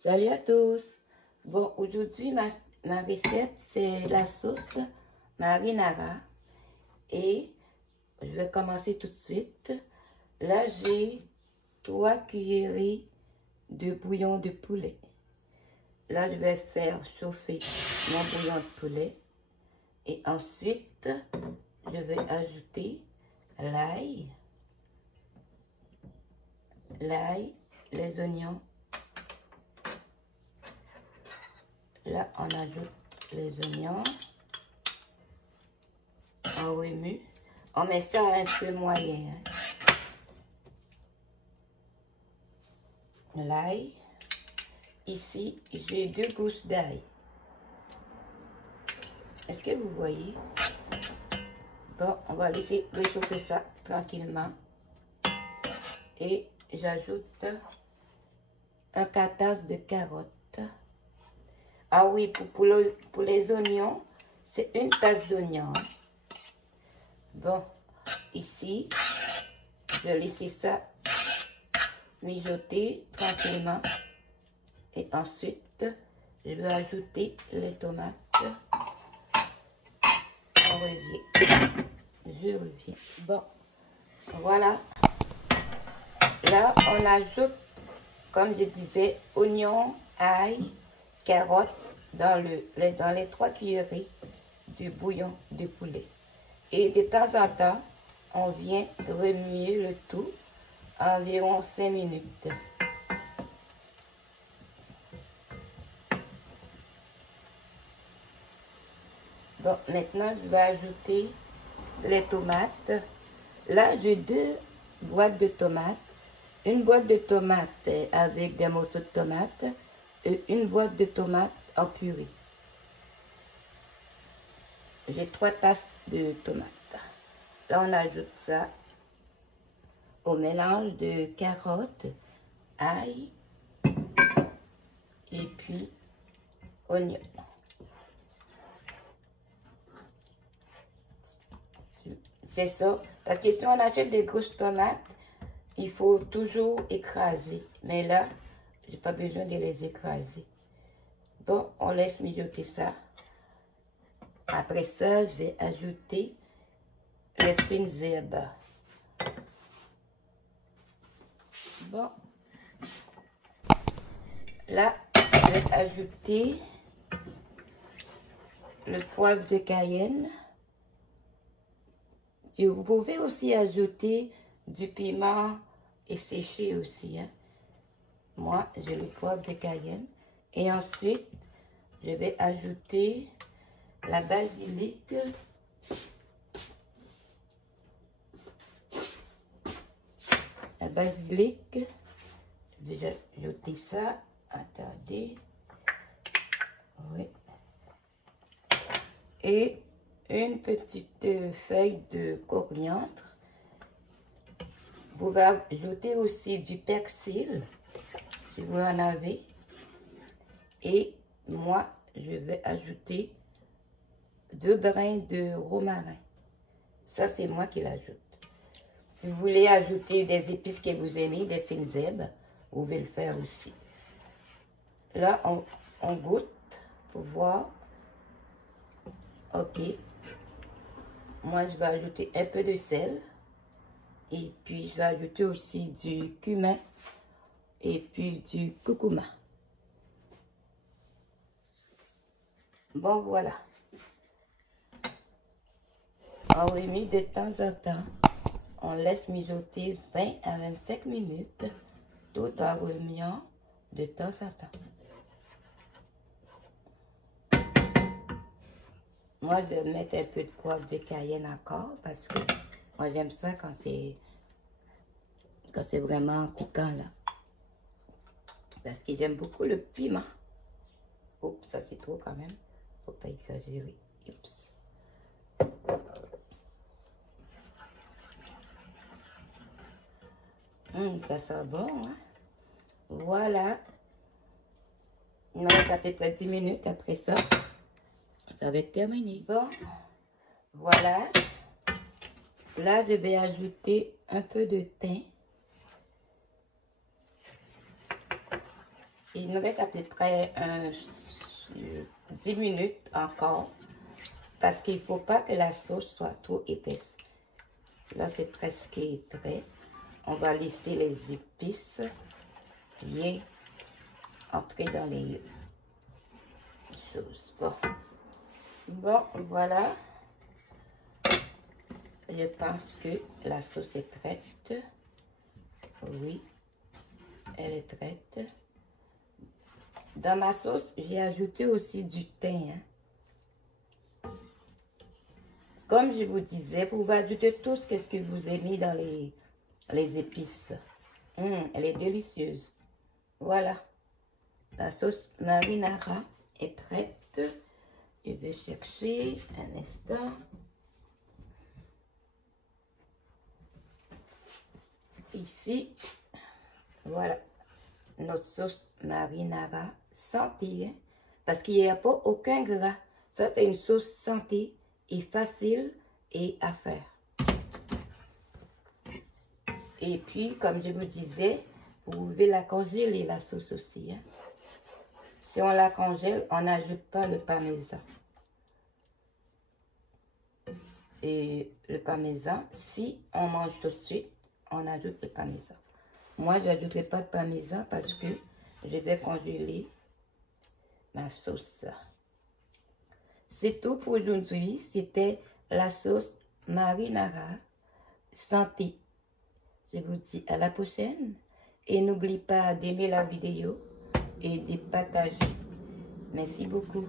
Salut à tous. Bon, aujourd'hui, ma recette, c'est la sauce marinara. Et je vais commencer tout de suite. Là, j'ai 3 cuillerées de bouillon de poulet. Là, je vais faire chauffer mon bouillon de poulet. Et ensuite, je vais ajouter l'ail, les oignons. Là, on ajoute les oignons. On remue. On met ça un peu moyen. L'ail. Ici, j'ai 2 gousses d'ail. Est-ce que vous voyez? Bon, on va laisser réchauffer ça tranquillement. Et j'ajoute un 4 tasses de carottes. Ah oui, pour les oignons, c'est 1 tasse d'oignons. Bon, ici, je vais laisser ça mijoter tranquillement. Et ensuite, je vais ajouter les tomates. On revient. Je reviens. Bon, voilà. Là, on ajoute, comme je disais, oignons, ail, carottes dans les 3 cuillerées du bouillon de poulet. Et de temps en temps, on vient remuer le tout environ 5 minutes. Bon, maintenant, je vais ajouter les tomates. Là, j'ai 2 boîtes de tomates. Une boîte de tomates avec des morceaux de tomates et une boîte de tomates en purée. J'ai 3 tasses de tomates. Là, on ajoute ça au mélange de carottes, ail et puis oignons. C'est ça. Parce que si on achète des grosses tomates, il faut toujours écraser. Mais là, j'ai pas besoin de les écraser. Bon, on laisse mijoter ça. Après ça, je vais ajouter les fines herbes. Bon. Là, je vais ajouter le poivre de Cayenne. Si vous pouvez aussi ajouter du piment et séché aussi. Hein. Moi, j'ai le poivre de Cayenne. Et ensuite, je vais ajouter la basilic. La basilic. Je vais ajouter ça. Attendez. Oui. Et une petite feuille de coriandre. Vous pouvez ajouter aussi du persil, si vous en avez. Et moi, je vais ajouter 2 brins de romarin. Ça, c'est moi qui l'ajoute. Si vous voulez ajouter des épices que vous aimez, des fines herbes, vous pouvez le faire aussi. Là, on goûte pour voir. Ok. Moi, je vais ajouter un peu de sel. Et puis, je vais ajouter aussi du cumin et puis du curcuma. Bon, voilà. On remet de temps en temps. On laisse mijoter 20 à 25 minutes, tout en remuant de temps en temps. Moi, je vais mettre un peu de poivre de Cayenne encore parce que moi, j'aime ça quand c'est vraiment piquant, là. Parce que j'aime beaucoup le piment. Oups, ça c'est trop quand même. Faut pas exagérer. Oups. Ça sent bon, hein? Voilà. Il me reste à peu près 10 minutes après ça. Ça va être terminé. Bon, voilà. Là, je vais ajouter un peu de thym. Il nous reste à peu près 10 minutes encore. Parce qu'il ne faut pas que la sauce soit trop épaisse. Là, c'est presque prêt. On va laisser les épices bien entrer dans les choses. Bon, voilà. Je pense que la sauce est prête. Oui, elle est prête. Dans ma sauce, j'ai ajouté aussi du thym. Comme je vous disais, vous pouvez ajouter tout ce que vous aimez dans les épices. Elle est délicieuse. Voilà. La sauce marinara est prête. Je vais chercher un instant. Ici, voilà. Notre sauce marinara santé. Hein, parce qu'il n'y a pas aucun gras. Ça, c'est une sauce santé et facile et à faire. Et puis, comme je vous disais, vous pouvez la congeler, la sauce aussi. Hein. Si on la congèle, on n'ajoute pas le parmesan. Et le parmesan, si on mange tout de suite, on ajoute le parmesan. Moi, je n'ajouterai pas de parmesan parce que je vais congeler ma sauce. C'est tout pour aujourd'hui. C'était la sauce marinara santé. Je vous dis à la prochaine. Et n'oubliez pas d'aimer la vidéo et de partager. Merci beaucoup.